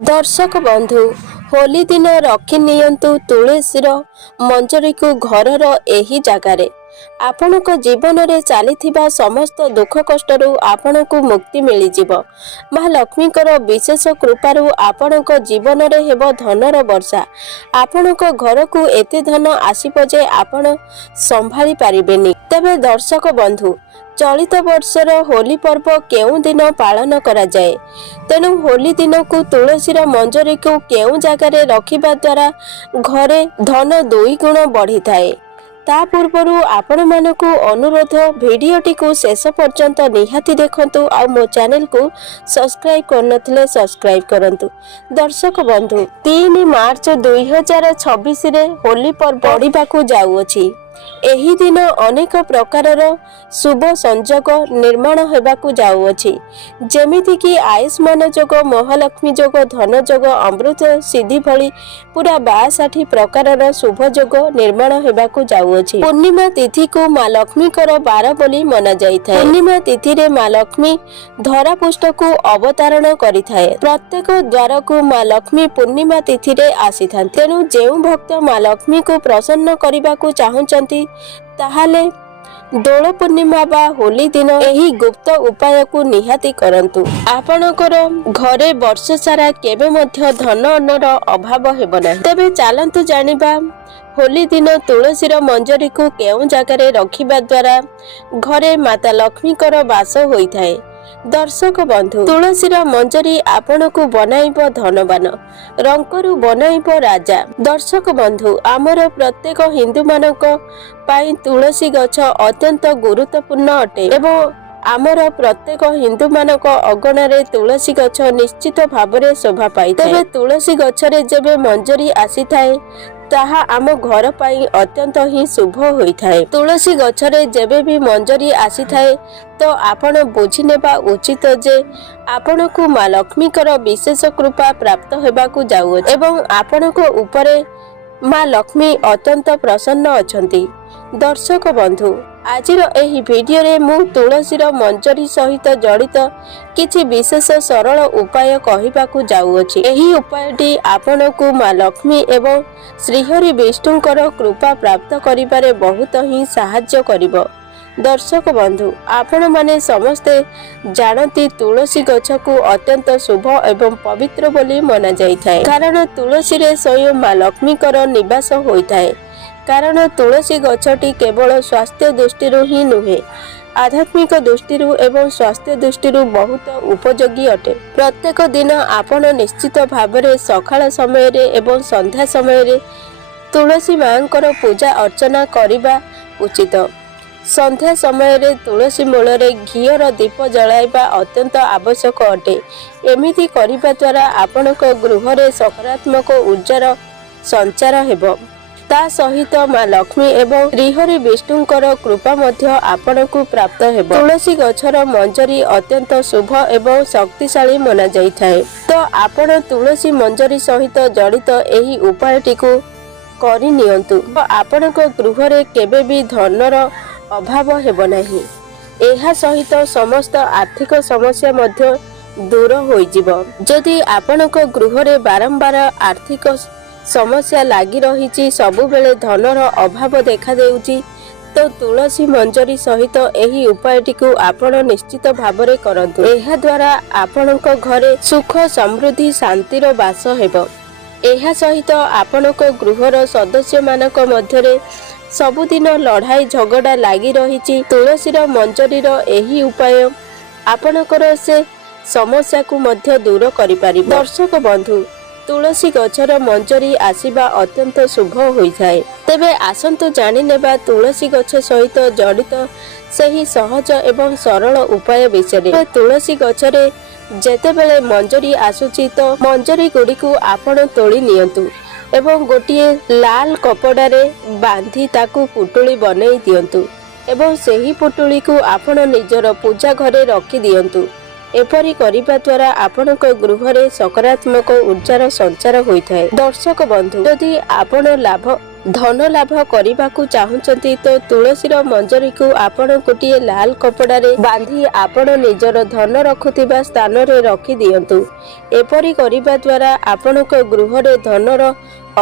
दर्शक बंधु होली दिन रखी नियंतु तुलसीर मंजरी को घरर एही जगार आपणक जीवन में चली समस्त दुख कष्टरू आपणक मुक्ति मिल जाव। माँ लक्ष्मी विशेष कृपारू आपणक जीवन में हेब धनर वर्षा। आपणक घर को एते धन आसीब जे आपण संभाली पारिबेनी। तेबे दर्शक बंधु चलित वर्षर होली पर्व केउं दिन पालन करा जाए, तेणु होली दिन को तुलसीर मंजरी को केउं जगार रखिबा द्वारा घरे धन 2 गुण बढ़ी थाए। ता पूर्वरु आपण मानकु अनुरोध भिडियोटी को शेष पर्यंत निहाती देखंतु आ मो चैनल को सब्सक्राइब करनथिले सब्सक्राइब करंतु। दर्शक बंधु 3 मार्च 2026 रे होली पर्व बढ़िबाकू जाउअछि। एही दिन अनेक प्रकारर शुभ संयोग निर्माण हेबाकू जाउअछि, जेमिति कि आयुष्मान जोग, महालक्ष्मी जोग, धन जोग, अमृत सिद्धि भली पूरा 62 प्रकारर शुभ जोग निर्माण हेबाकू जाउअछि। पूर्णिमा तिथि को माँ लक्ष्मी कर बार बोली मना जाइथाय। पूर्णिमा तिथि रे माँ लक्ष्मी धरा पृष्ठ को अवतारण करिथाय। प्रत्येक द्वार को माँ लक्ष्मी पूर्णिमा तिथि रे आसीथांती। तेणु जेउ भक्त माँ लक्ष्मी को प्रसन्न करिबाकू चाहुचंती ताहाले दोल पूर्णिमा बा होली दिन एही गुप्त उपाय को निहाती करंतु। आपणकर घरे वर्ष सारा केबे मध्य धन अन्नर अभाव हेब नाही। तेबे चालंतु जानिबा होली दिन तुलसीर मंजरी को केउं जगार रखिबा द्वारा घरे माता लक्ष्मी कर वास होइथाय। दर्शक बंधु तुलसीर मंजरी आपण को बनाइब धनवान, रंकरु बनाइब राजा। दर्शक बंधु आमर प्रत्येक हिंदू मानक पाई तुलसी गछ अत्यंत गुरुत्वपूर्ण अटे एवं आमर प्रत्येक हिंदू मानक अगणारे तुलसी गछ निश्चित भावरे शोभा पाई। तेबे तुलसी गछरे जेबे मंजरी आसी थाए ताहा आम घर पाई अत्यंत ही शुभ होइथाए। तुलसी गछरे जेबे भी मंजरी आसी थाए तो आपण बुझी नेबा उचित जे आपण को माँ लक्ष्मी कर विशेष कृपा प्राप्त हेबाकू जाउ एवं आपण को ऊपरे माँ लक्ष्मी अत्यंत प्रसन्न अछंती। दर्शक बंधु आजिर एही वीडियो रे मु तुलसीर मंजरी सहित जड़ित किछि विशेष सरल उपाय कहिबाकू जाउअछि। एही उपायटी आपण को माँ लक्ष्मी एवं श्रीहरि विष्णुकर कृपा प्राप्त करिबारे बहुत ही सहाय्य करिबो। दर्शक बंधु आपण माने समस्ते जानती तुलसी गछ को अत्यंत शुभ एवं पवित्र बोली मना जाइथाय, कारण तुलसी रे स्वयं माँ लक्ष्मी कर निवास होइथाय। कारण तुलसी गछटी केवल स्वास्थ्य दृष्टि ही नुहे, आध्यात्मिक दृष्टि एवं स्वास्थ्य दृष्टि बहुत उपयोगी अटे। प्रत्येक दिन आपण निश्चित भावरे सकाळ समय रे एवं संध्या समय रे तुलसी मांकर पूजा अर्चना करिबा उचित। संध्या समय रे तुलसी मूल रे घीर दीप जलाइबा अत्यंत आवश्यक अटे। एमिति करिबा द्वारा आपणक गृह रे सकारात्मक ऊर्जार संचार हेबो। ता सहित माँ लक्ष्मी एवं श्रीहरि विष्णुकर कृपा मध्य आपण को प्राप्त हेबो। तुलसी गछर मंजरी अत्यंत शुभ एवं शक्तिशाली मना जाइथाय। तो आपण तुलसी मंजरी सहित जड़ित एही उपायटी को करि नियंतु। आपणक गृह रे केबे भी धनर अभाव हेबो नाही। एहा सहित समस्त आर्थिक समस्या मध्य दूर होई जिवो। जदि आपणक गृह रे बारंबार आर्थिक समस्या लागी रही, सबु बेले धनर अभाव देखा देउची, तो तुलसी मंजरी सहित एही उपायटी को आपण निश्चित भावरे करंतु। एहा द्वारा आपणक घरे सुख समृद्धि शांतिर वास हेबो। एहा सहित आपणक गृहर सदस्य मानक मध्यरे सबुदिन लड़ाई झगड़ा लागी रही, तुलसीर मंजरीर एही उपाय आपणकर से समस्या को मध्य दूर करि पारिबो। दर्शक बंधु तुलसी गछर मंजरी आसीबा अत्यंत शुभ होइथाय। तेबे आसंतु जानि नेबा तुलसी गछ सहित जड़ित सही सहज एवं सरल उपाय विषय। तुलसी गछरे जेतेबेले मंजरी आसुची तो मंजरी गुडी को आपण तोली नियंतु एवं गोटिए लाल कपड़ा रे बांधी ताकू पुटुली बनई दियंतु एवं सेही पुटुली को आपण निजर पूजा घरे रखी दियंतु। एपरी करिबा द्वारा आपणक गृह रे सकारात्मक ऊर्जार संचार होइथाय। दर्शक बंधु जदि आपण लाभ ଧନ ଲାଭ କରିବାକୁ ଚାହୁଁଛନ୍ତି ତ ତୁଳସୀର ମଞ୍ଜରୀକୁ ଆପଣ ଗୋଟିଏ ଲାଲ କପଡ଼ାରେ ବାନ୍ଧି ଆପଣ ନିଜର ଧନ ରଖୁଥିବା ସ୍ଥାନରେ ରଖିଦିଅନ୍ତୁ। ଏପରି କରିବା ଦ୍ୱାରା ଆପଣଙ୍କ ଗୃହରେ ଧନର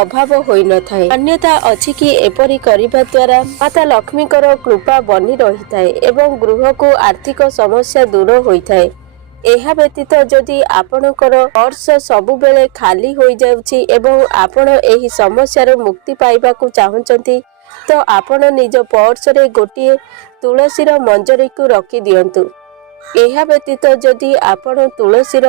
ଅଭାବ ହୋଇନଥାଏ। ମାନ୍ୟତା ଅଛି କି ଏପରି କରିବା ଦ୍ୱାରା ମାତା ଲକ୍ଷ୍ମୀଙ୍କର କୃପା ବନି ରହିଥାଏ ଏବଂ ଗୃହକୁ ଆର୍ଥିକ ସମସ୍ୟା ଦୂର ହୋଇଥାଏ। ଏହା ବ୍ୟତୀତ ଯଦି ଆପଣଙ୍କର ପର୍ସ ସବୁବେଳେ ଖାଲି ହୋଇଯାଉଛି ଏବଂ ଆପଣ ଏହି ସମସ୍ୟାରୁ ମୁକ୍ତି ପାଇବାକୁ ଚାହୁଁଛନ୍ତି ତ ଆପଣ ନିଜ ପର୍ସରେ ଗୋଟିଏ ତୁଳସୀର ମଞ୍ଜରୀକୁ ରଖିଦିଅନ୍ତୁ। ଏହା ବ୍ୟତୀତ ଯଦି ଆପଣ ତୁଳସୀର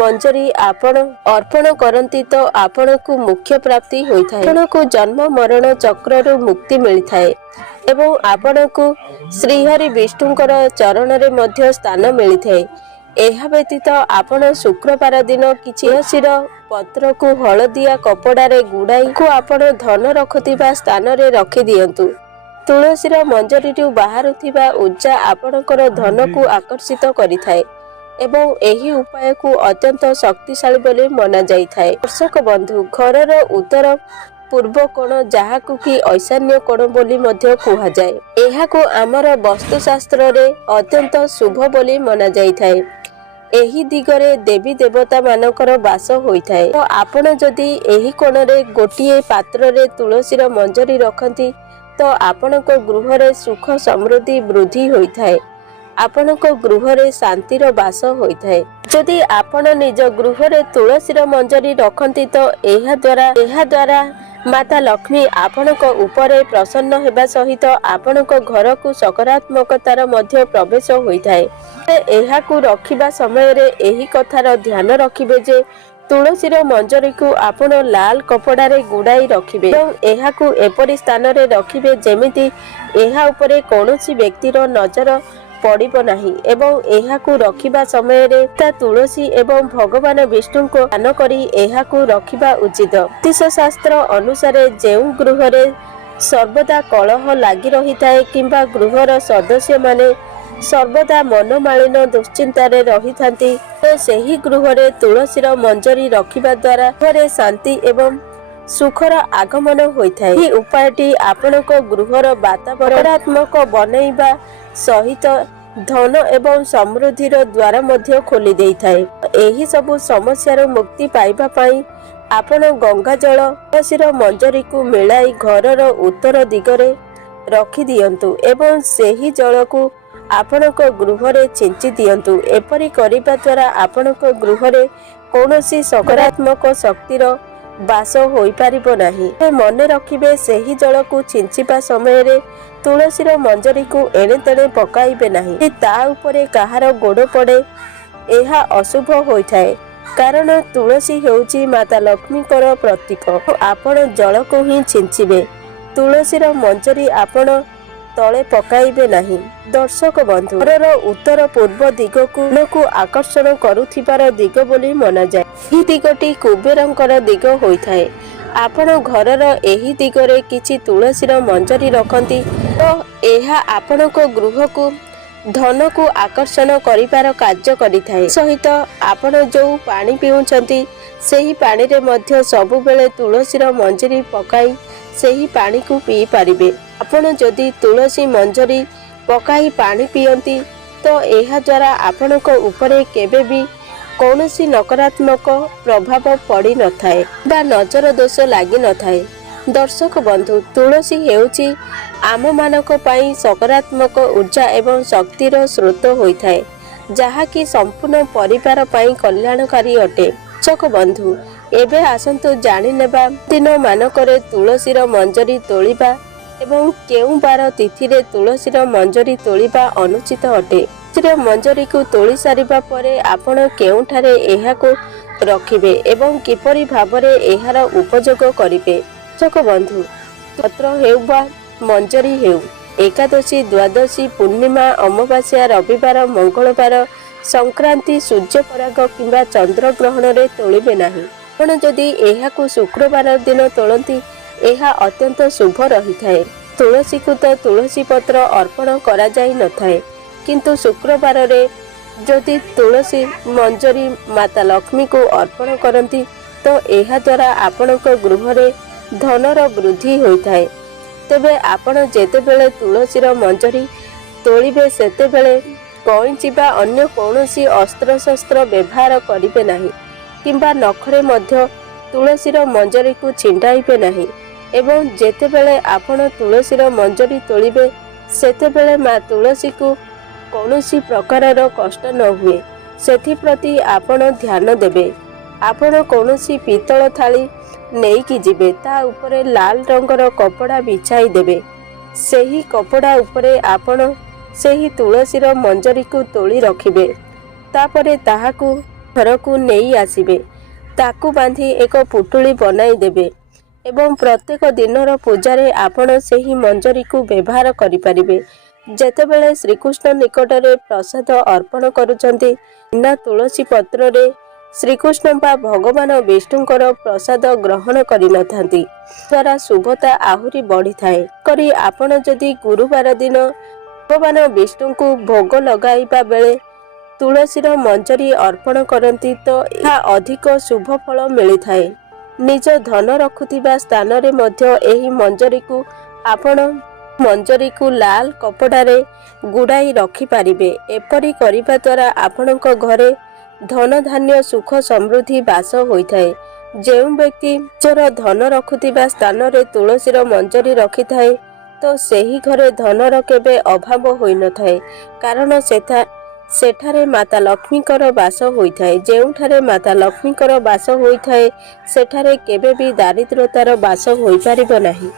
ମଞ୍ଜରୀ ଆପଣ ଅର୍ପଣ କରନ୍ତି ତ ଆପଣଙ୍କୁ ମୋକ୍ଷ ପ୍ରାପ୍ତି ହୋଇଥାଏ। ଆପଣଙ୍କୁ ଜନ୍ମ ମରଣ ଚକ୍ରରୁ ମୁକ୍ତି ମିଳିଥାଏ ଏବଂ ଆପଣଙ୍କୁ ଶ୍ରୀହରି ବିଷ୍ଣୁଙ୍କର ଚରଣରେ ମଧ୍ୟ ସ୍ଥାନ ମିଳିଥାଏ। ଏହା ବ୍ୟତୀତ ଆପଣ ଶୁକ୍ରବାର ଦିନ କିଛି ତୁଳସୀର ପତ୍ରକୁ ହଳଦିଆ କପଡ଼ାରେ ଗୁଡ଼ାଇକୁ ଆପଣ ଧନ ରଖୁଥିବା ସ୍ଥାନରେ ରଖିଦିଅନ୍ତୁ। ତୁଳସୀର ମଞ୍ଜରୀରୁ ବାହାରୁଥିବା ଉର୍ଜା ଆପଣଙ୍କର ଧନକୁ ଆକର୍ଷିତ କରିଥାଏ ଏବଂ ଏହି ଉପାୟକୁ ଅତ୍ୟନ୍ତ ଶକ୍ତିଶାଳୀ ବୋଲି ମନାଯାଇଥାଏ। ଦର୍ଶକ ବନ୍ଧୁ, ଘରର ଉତ୍ତର ପୂର୍ବ କୋଣ ଯାହାକୁ କି ଐଶାନ୍ୟ କୋଣ ବୋଲି ମଧ୍ୟ କୁହାଯାଏ, ଏହାକୁ ଆମର ବାସ୍ତୁଶାସ୍ତ୍ରରେ ଅତ୍ୟନ୍ତ ଶୁଭ ବୋଲି ମନାଯାଇଥାଏ। ଏହି ଦିଗରେ ଦେବୀ ଦେବତା ମାନଙ୍କର ବାସ ହୋଇଥାଏ। ତ ଆପଣ ଯଦି ଏହି କୋଣରେ ଗୋଟିଏ ପାତ୍ରରେ ତୁଳସୀର ମଞ୍ଜରୀ ରଖନ୍ତି ତ ଆପଣଙ୍କ ଗୃହରେ ସୁଖ ସମୃଦ୍ଧି ବୃଦ୍ଧି ହୋଇଥାଏ। ଆପଣଙ୍କ ଗୃହରେ ଶାନ୍ତିର ବାସ ହୋଇଥାଏ। ଯଦି ଆପଣ ନିଜ ଗୃହରେ ତୁଳସୀର ମଞ୍ଜରୀ ରଖନ୍ତି ତ ଏହା ଦ୍ୱାରା ମାତା ଲକ୍ଷ୍ମୀ ଆପଣଙ୍କ ଉପରେ ପ୍ରସନ୍ନ ହେବା ସହିତ ଆପଣଙ୍କ ଘରକୁ ସକାରାତ୍ମକତାର ମଧ୍ୟ ପ୍ରବେଶ ହୋଇଥାଏ। ଏହାକୁ ରଖିବା ସମୟରେ ଏହି କଥାର ଧ୍ୟାନ ରଖିବେ ଯେ ତୁଳସୀର ମଞ୍ଜରୀକୁ ଆପଣ ଲାଲ କପଡ଼ାରେ ଗୁଡ଼ାଇ ରଖିବେ ଏବଂ ଏହାକୁ ଏପରି ସ୍ଥାନରେ ରଖିବେ ଯେମିତି ଏହା ଉପରେ କୌଣସି ବ୍ୟକ୍ତିର ନଜର ପଡ଼ିବ ନାହିଁ ଏବଂ ଏହାକୁ ରଖିବା ସମୟରେ ତା ତୁଳସୀ ଏବଂ ଭଗବାନ ବିଷ୍ଣୁଙ୍କୁ ଧ୍ୟାନ କରି ଏହାକୁ ରଖିବା ଉଚିତ। ଜ୍ୟୋତିଷ ଶାସ୍ତ୍ର ଅନୁସାରେ ଯେଉଁ ଗୃହରେ ସର୍ବଦା କଳହ ଲାଗି ରହିଥାଏ କିମ୍ବା ଗୃହର ସଦସ୍ୟମାନେ ସର୍ବଦା ମନମାଳିନ ଦୁଶ୍ଚିନ୍ତାରେ ରହିଥାନ୍ତି ତ ସେହି ଗୃହରେ ତୁଳସୀର ମଞ୍ଜରୀ ରଖିବା ଦ୍ୱାରା ଗୃହରେ ଶାନ୍ତି ଏବଂ ସୁଖର ଆଗମନ ହୋଇଥାଏ। ଏହି ଉପାୟଟି ଆପଣଙ୍କ ଗୃହର ବାତାବରଣାତ୍ମକ ବନେଇବା ସହିତ ଧନ ଏବଂ ସମୃଦ୍ଧିର ଦ୍ୱାର ମଧ୍ୟ ଖୋଲି ଦେଇଥାଏ। ଏହି ସବୁ ସମସ୍ୟାରୁ ମୁକ୍ତି ପାଇବା ପାଇଁ ଆପଣ ଗଙ୍ଗା ଜଳ ତୁଳସୀର ମଞ୍ଜରୀକୁ ମିଳାଇ ଘରର ଉତ୍ତର ଦିଗରେ ରଖିଦିଅନ୍ତୁ ଏବଂ ସେହି ଜଳକୁ ଆପଣଙ୍କ ଗୃହରେ ଛିଞ୍ଚି ଦିଅନ୍ତୁ। ଏପରି କରିବା ଦ୍ୱାରା ଆପଣଙ୍କ ଗୃହରେ କୌଣସି ସକାରାତ୍ମକ ଶକ୍ତିର ବାସ ହୋଇପାରିବ ନାହିଁ। ମନେ ରଖିବେ, ସେହି ଜଳକୁ ଛିଞ୍ଚିବା ସମୟରେ ତୁଳସୀର ମଞ୍ଜରୀକୁ ଏଣେତେଣେ ପକାଇବେ ନାହିଁ। ତା ଉପରେ କାହାର ଗୋଡ଼ ପଡ଼େ ଏହା ଅଶୁଭ ହୋଇଥାଏ, କାରଣ ତୁଳସୀ ହେଉଛି ମାତା ଲକ୍ଷ୍ମୀଙ୍କର ପ୍ରତୀକ। ଆପଣ ଜଳକୁ ହିଁ ଛିଞ୍ଚିବେ, ତୁଳସୀର ମଞ୍ଜରୀ ଆପଣ ତଳେ ପକାଇବେ ନାହିଁ। ଦର୍ଶକ ବନ୍ଧୁ, ଘରର ଉତ୍ତର ପୂର୍ବ ଦିଗକୁ ଆକର୍ଷଣ କରୁଥିବାର ଦିଗ ବୋଲି ମନାଯାଏ। ଏହି ଦିଗଟି କୁବେରଙ୍କର ଦିଗ ହୋଇଥାଏ। ଆପଣ ଘରର ଏହି ଦିଗରେ କିଛି ତୁଳସୀର ମଞ୍ଜରୀ ରଖନ୍ତି ତ ଏହା ଆପଣଙ୍କ ଗୃହକୁ ଧନକୁ ଆକର୍ଷଣ କରିବାର କାର୍ଯ୍ୟ କରିଥାଏ। ସହିତ ଆପଣ ଯେଉଁ ପାଣି ପିଉଛନ୍ତି ସେହି ପାଣିରେ ମଧ୍ୟ ସବୁବେଳେ ତୁଳସୀର ମଞ୍ଜରୀ ପକାଇ ସେହି ପାଣିକୁ ପିଇ ପାରିବେ। ଆପଣ ଯଦି ତୁଳସୀ ମଞ୍ଜରୀ ପକାଇ ପାଣି ପିଅନ୍ତି ତ ଏହା ଦ୍ୱାରା ଆପଣଙ୍କ ଉପରେ କେବେ ବି କୌଣସି ନକାରାତ୍ମକ ପ୍ରଭାବ ପଡ଼ିନଥାଏ ବା ନଜର ଦୋଷ ଲାଗିନଥାଏ। ଦର୍ଶକ ବନ୍ଧୁ, ତୁଳସୀ ହେଉଛି ଆମମାନଙ୍କ ପାଇଁ ସକାରାତ୍ମକ ଉର୍ଜା ଏବଂ ଶକ୍ତିର ସ୍ରୋତ ହୋଇଥାଏ, ଯାହାକି ସମ୍ପୂର୍ଣ୍ଣ ପରିବାର ପାଇଁ କଲ୍ୟାଣକାରୀ ଅଟେ। ଦର୍ଶକ ବନ୍ଧୁ, ଏବେ ଆସନ୍ତୁ ଜାଣିନେବା ଦିନ ମାନଙ୍କରେ ତୁଳସୀର ମଞ୍ଜରୀ ତୋଳିବା ଏବଂ କେଉଁ ବାର ତିଥିରେ ତୁଳସୀର ମଞ୍ଜରୀ ତୋଳିବା ଅନୁଚିତ ଅଟେ। ତୁଳସୀର ମଞ୍ଜରୀକୁ ତୋଳି ସାରିବା ପରେ ଆପଣ କେଉଁଠାରେ ଏହାକୁ ରଖିବେ ଏବଂ କିପରି ଭାବରେ ଏହାର ଉପଯୋଗ କରିବେ। ଦର୍ଶକ ବନ୍ଧୁ, ପତ୍ର ହେଉ ବା ମଞ୍ଜରୀ ହେଉ, ଏକାଦଶୀ, ଦ୍ୱାଦଶୀ, ପୂର୍ଣ୍ଣିମା, ଅମାବାସ୍ୟା, ରବିବାର, ମଙ୍ଗଳବାର, ସଂକ୍ରାନ୍ତି, ସୂର୍ଯ୍ୟପରାଗ କିମ୍ବା ଚନ୍ଦ୍ରଗ୍ରହଣରେ ତୋଳିବେ ନାହିଁ। ଆପଣ ଯଦି ଏହାକୁ ଶୁକ୍ରବାର ଦିନ ତୋଳନ୍ତି ଏହା ଅତ୍ୟନ୍ତ ଶୁଭ ରହିଥାଏ। ତୁଳସୀକୁ ତ ତୁଳସୀ ପତ୍ର ଅର୍ପଣ କରାଯାଇ ନଥାଏ, କିନ୍ତୁ ଶୁକ୍ରବାରରେ ଯଦି ତୁଳସୀ ମଞ୍ଜରୀ ମାତା ଲକ୍ଷ୍ମୀକୁ ଅର୍ପଣ କରନ୍ତି ତ ଏହା ଦ୍ୱାରା ଆପଣଙ୍କ ଗୃହରେ ଧନର ବୃଦ୍ଧି ହୋଇଥାଏ। ତେବେ ଆପଣ ଯେତେବେଳେ ତୁଳସୀର ମଞ୍ଜରୀ ତୋଳିବେ ସେତେବେଳେ କଇଁଚି ବା ଅନ୍ୟ କୌଣସି ଅସ୍ତ୍ରଶସ୍ତ୍ର ବ୍ୟବହାର କରିବେ ନାହିଁ କିମ୍ବା ନଖରେ ମଧ୍ୟ ତୁଳସୀର ମଞ୍ଜରୀକୁ ଛିଣ୍ଡାଇବେ ନାହିଁ। ଏବଂ ଯେତେବେଳେ ଆପଣ ତୁଳସୀର ମଞ୍ଜରୀ ତୋଳିବେ ସେତେବେଳେ ମା ତୁଳସୀକୁ କୌଣସି ପ୍ରକାରର କଷ୍ଟ ନ ହୁଏ ସେଥିପ୍ରତି ଆପଣ ଧ୍ୟାନ ଦେବେ। ଆପଣ କୌଣସି ପିତ୍ତଳ ଥାଳି ନେଇକି ଯିବେ, ତା ଉପରେ ଲାଲ ରଙ୍ଗର କପଡ଼ା ବିଛାଇ ଦେବେ। ସେହି କପଡ଼ା ଉପରେ ଆପଣ ସେହି ତୁଳସୀର ମଞ୍ଜରୀକୁ ତୋଳି ରଖିବେ। ତାପରେ ତାହାକୁ ଘରକୁ ନେଇ ଆସିବେ। ତାକୁ ବାନ୍ଧି ଏକ ପୁଟୁଳି ବନାଇ ଦେବେ ଏବଂ ପ୍ରତ୍ୟେକ ଦିନର ପୂଜାରେ ଆପଣ ସେହି ମଞ୍ଜରୀକୁ ବ୍ୟବହାର କରିପାରିବେ। ଯେତେବେଳେ ଶ୍ରୀକୃଷ୍ଣ ନିକଟରେ ପ୍ରସାଦ ଅର୍ପଣ କରୁଛନ୍ତି, ବିନା ତୁଳସୀ ପତ୍ରରେ ଶ୍ରୀକୃଷ୍ଣ ବା ଭଗବାନ ବିଷ୍ଣୁଙ୍କର ପ୍ରସାଦ ଗ୍ରହଣ କରିନଥାନ୍ତି। ଦ୍ୱାରା ଶୁଭତା ଆହୁରି ବଢ଼ିଥାଏ। କରି ଆପଣ ଯଦି ଗୁରୁବାର ଦିନ ଭଗବାନ ବିଷ୍ଣୁଙ୍କୁ ଭୋଗ ଲଗାଇବା ବେଳେ ତୁଳସୀର ମଞ୍ଜରୀ ଅର୍ପଣ କରନ୍ତି ତ ଏହା ଅଧିକ ଶୁଭ ଫଳ ମିଳିଥାଏ। ନିଜ ଧନ ରଖୁଥିବା ସ୍ଥାନରେ ମଧ୍ୟ ଏହି ମଞ୍ଜରୀକୁ ଲାଲ କପଡ଼ାରେ ଗୁଡ଼ାଇ ରଖିପାରିବେ। ଏପରି କରିବା ଦ୍ୱାରା ଆପଣଙ୍କ ଘରେ ଧନ ଧାନ୍ୟ ସୁଖ ସମୃଦ୍ଧି ବାସ ହୋଇଥାଏ। ଯେଉଁ ବ୍ୟକ୍ତି ନିଜର ଧନ ରଖୁଥିବା ସ୍ଥାନରେ ତୁଳସୀର ମଞ୍ଜରୀ ରଖିଥାଏ ତ ସେହି ଘରେ ଧନର କେବେ ଅଭାବ ହୋଇନଥାଏ, କାରଣ ସେଠାରେ ମାତା ଲକ୍ଷ୍ମୀଙ୍କର ବାସ ହୋଇଥାଏ। ଯେଉଁଠାରେ ମାତା ଲକ୍ଷ୍ମୀଙ୍କର ବାସ ହୋଇଥାଏ ସେଠାରେ କେବେ ବି ଦାରିଦ୍ରତାର ବାସ ହୋଇପାରିବ ନାହିଁ।